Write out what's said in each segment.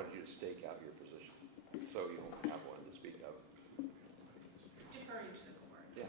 wanted you to stake out your position, so you don't have one to speak of. Deferring to the court. Yeah.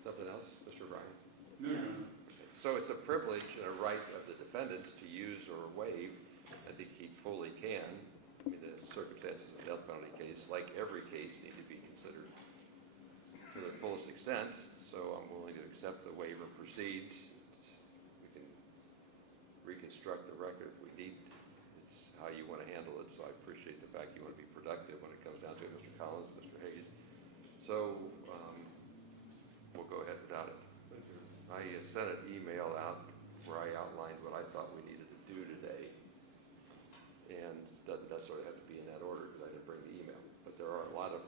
Something else, Mr. Ryan? No. So it's a privilege and a right of the defendants to use or waive. I think he fully can. I mean, the circumstances of the death penalty case, like every case, need to be considered to the fullest extent. So I'm willing to accept the waiver proceeds. We can reconstruct the record if we need. It's how you want to handle it. So I appreciate the fact you want to be productive when it comes down to it, Mr. Collins, Mr. Hayes. So we'll go ahead without it. I sent an email out where I outlined what I thought we needed to do today. And it doesn't necessarily have to be in that order because I didn't bring the email. But there are a lot of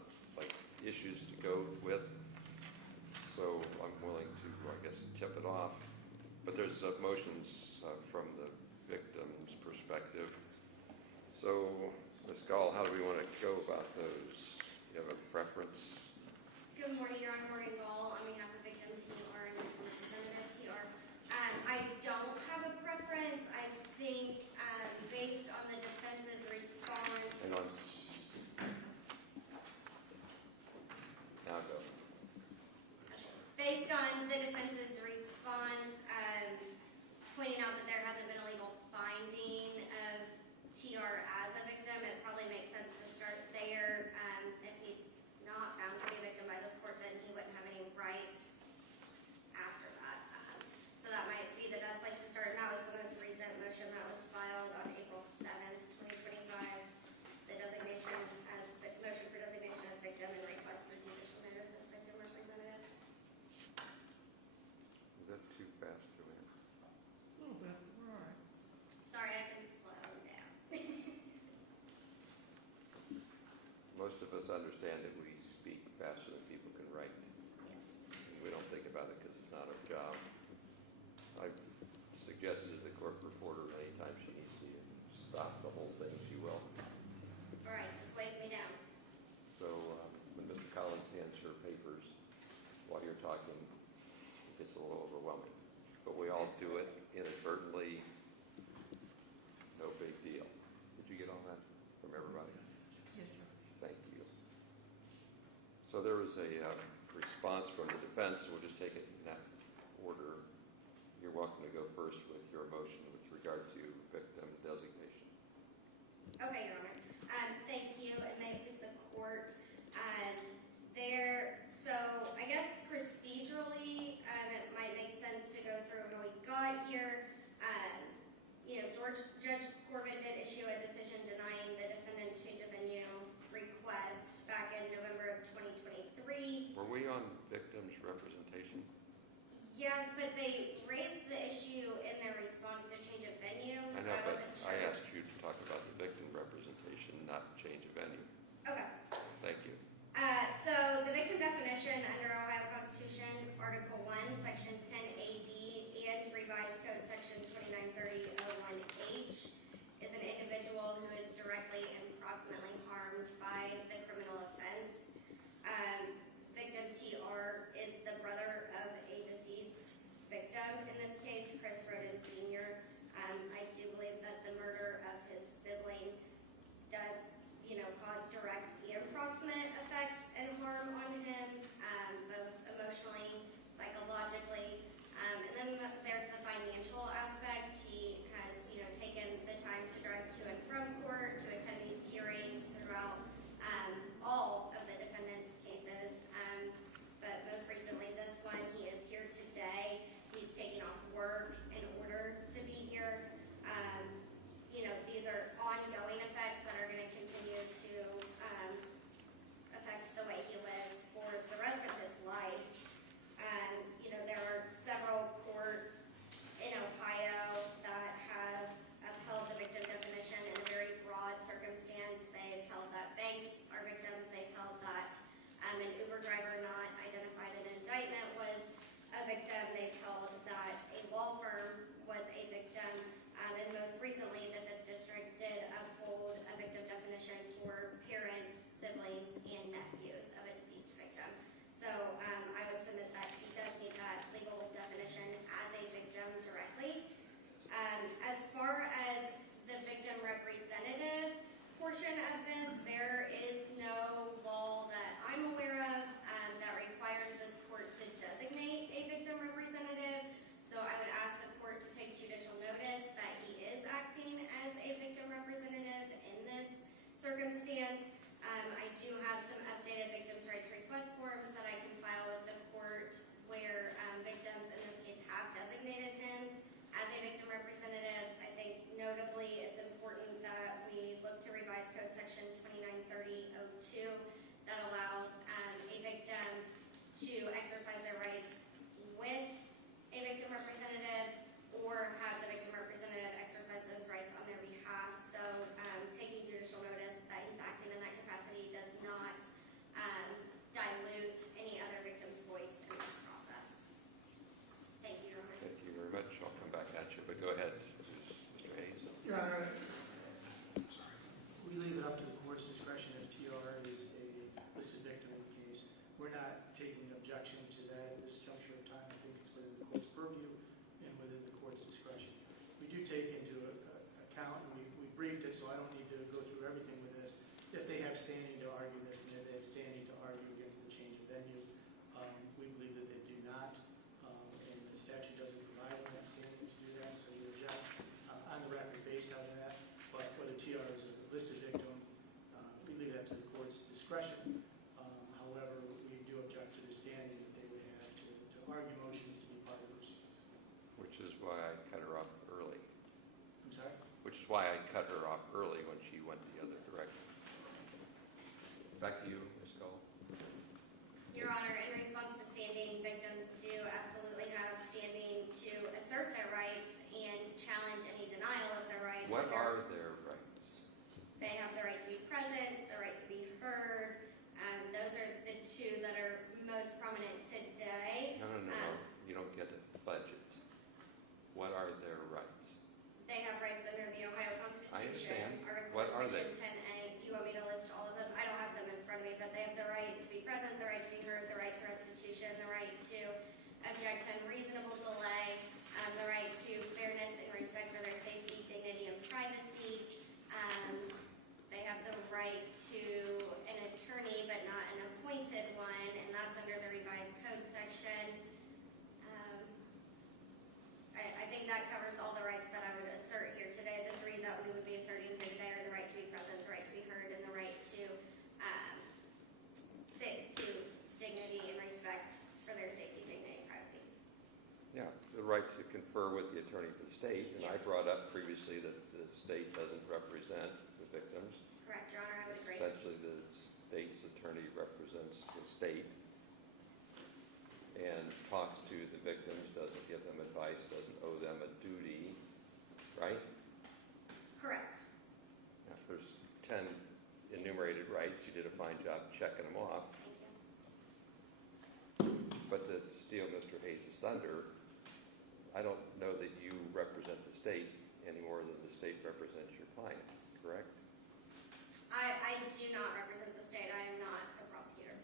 issues to go with. So I'm willing to, I guess, tip it off. But there's motions from the victim's perspective. So, Ms. Gall, how do we want to go about those? Do you have a preference? Good morning, Your Honor. Maureen Gall on behalf of victim TR and representative TR. I don't have a preference. I think based on the defense's response. Hang on. Now go. Based on the defense's response, pointing out that there hasn't been a legal finding of TR as a victim, it probably makes sense to start there. If he's not found to be a victim by this court, then he wouldn't have any rights after that. So that might be the best place to start. And that was the most recent motion that was filed on April 7th, 2025. The designation as motion for designation as victim and request for judicial notice as victim representative. Is that too fast, Joanne? A little bit, we're all right. Sorry, I can slow down. Most of us understand that we speak faster than people can write. Yes. We don't think about it because it's not our job. I've suggested to the court reporter anytime she needs to stop the whole thing, she will. All right, just wave me down. So when Mr. Collins hands her papers while you're talking, it gets a little overwhelming. But we all do it inadvertently. No big deal. Did you get all that from everybody? Yes, sir. Thank you. So there was a response from the defense. We'll just take it in that order. You're welcome to go first with your motion with regard to victim designation. Okay, Your Honor. Thank you, and may it please the court. So I guess procedurally, it might make sense to go through how we got here. Judge Corbin did issue a decision denying the defendant's change of venue request back in November of 2023. Were we on victim's representation? Yes, but they raised the issue in their response to change of venue. I know, so I but wasn't sure. I asked you to talk about the victim representation, not change of venue. Okay. Thank you. So the victim definition under Ohio Constitution, Article 1, Section 10AD, and Revised Code Section 2930-01H, is an individual who is directly and proximately harmed by the criminal offense. Victim TR is the brother of a deceased victim. why I cut her off early when she went the other direction. Back to you, Ms. Gull. Your Honor, in response to standing, victims do absolutely have standing to assert their rights and challenge any denial of their rights. What are their rights? They have the right to be present, the right to be heard. Those are the two that are most prominent today. No. You don't get a budget. What are their rights? They have rights under the Ohio Constitution. I understand. Article What are they? Section 10A. You want me to list all of them? I don't have them in front of me, but they have the right to be present, the right to be heard, the right to restitution, the right to object to unreasonable delay, the right to fairness and respect for their safety, dignity, and privacy. They have the right to an attorney, but not an appointed one, and that's under the revised code section. I think that covers all the rights that I would assert here today. The three that we would be asserting here today are the right to be present, the right to be heard, and the right to dignity and respect for their safety, dignity, and privacy. Yeah, the right to confer with the attorney for the state, and I Yes. brought up previously that the state doesn't represent the victims. Correct, Your Honor, I would agree. Essentially, the state's attorney represents the state and talks to the victims, doesn't give them advice, doesn't owe them a duty, right? Correct. Now, if there's 10 enumerated rights, you did a fine job checking them off, Thank you. but to steal Mr. Hayes' thunder, I don't know that you represent the state any more than the state represents your client, correct? I do not represent the state. I am not a prosecutor.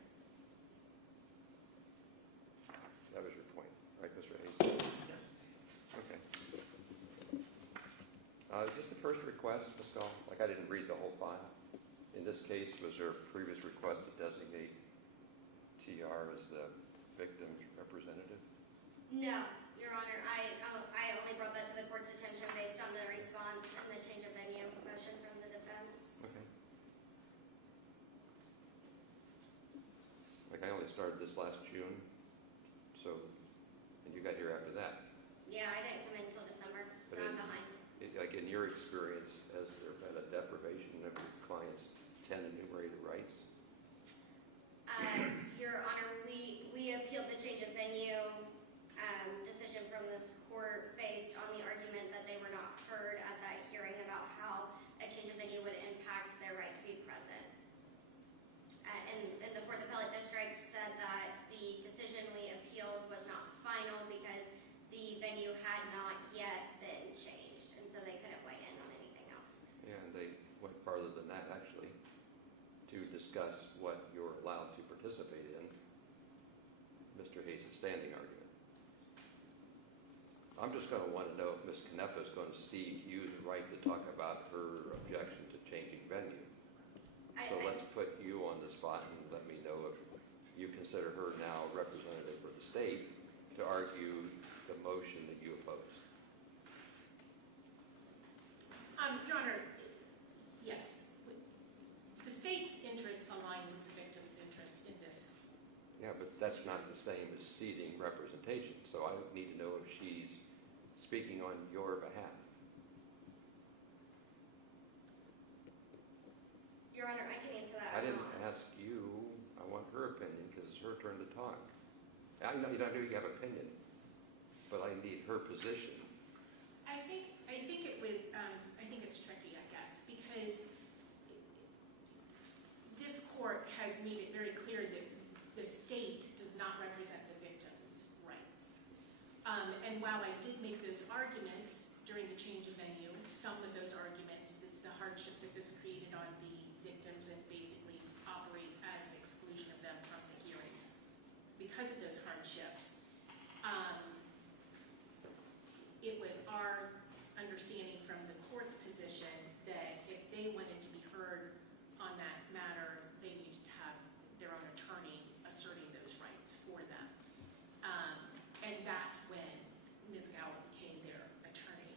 That was your point, right, Mr. Hayes? Yes. Okay. Is this the first request, Ms. Gall? Like, I didn't read the whole file. In this case, was there a previous request to designate TR as the victim's representative? No, Your Honor, I only brought that to the court's attention based on the response and the change of venue motion from the defense. Okay. Like, I only started this last June, so, and you got here after that. Yeah, I didn't come in until December, so But I'm behind. Like, in your experience, has there been a deprivation of your client's 10 enumerated rights? Your Honor, we appealed the change of venue decision from this court based on the argument that they were not heard at that hearing about how a change of venue would impact their right to be present. And the Fourth Appellate District said that the decision we appealed was not final because the venue had not yet been changed, and so they couldn't weigh in on anything else. Yeah, and they went farther than that, actually, to discuss what you're allowed to participate in, Mr. Hayes' standing argument. I'm just going to want to know if Ms. Canepa is going to cede you the right to talk about her objection to changing venue. So let's put you on the spot and let me know if you consider her now representative of the state to argue the motion that you oppose. Your Honor, yes. The state's interests align with the victim's interests in this. Yeah, but that's not the same as ceding representation, so I need to know if she's speaking on your behalf. Your Honor, I can answer that. I or didn't not. ask you, I want her opinion because it's her turn to talk. I know you don't know you have opinion, but I need her position. I think it was, I think it's tricky, I guess, because this court has made it very clear that the state does not represent the victim's rights. And while I did make those arguments during the change of venue, some of those arguments, the hardship that this created on the victims and basically operates as an exclusion of them from the hearings. Because of those hardships, it was our understanding from the court's position that if they wanted to be heard on that matter, they needed to have their own attorney asserting those rights for them. And that's when Ms. Gallup became their attorney,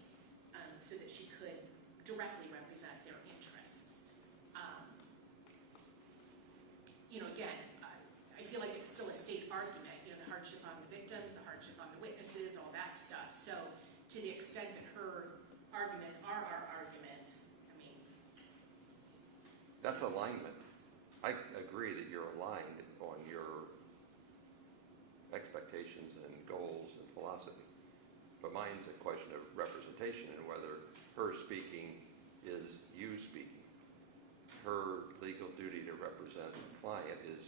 so that she could directly represent their interests. That's alignment. I agree that you're aligned on your expectations and goals and philosophy. But mine's a question of representation and whether her speaking is you speaking. Her legal duty to represent the client is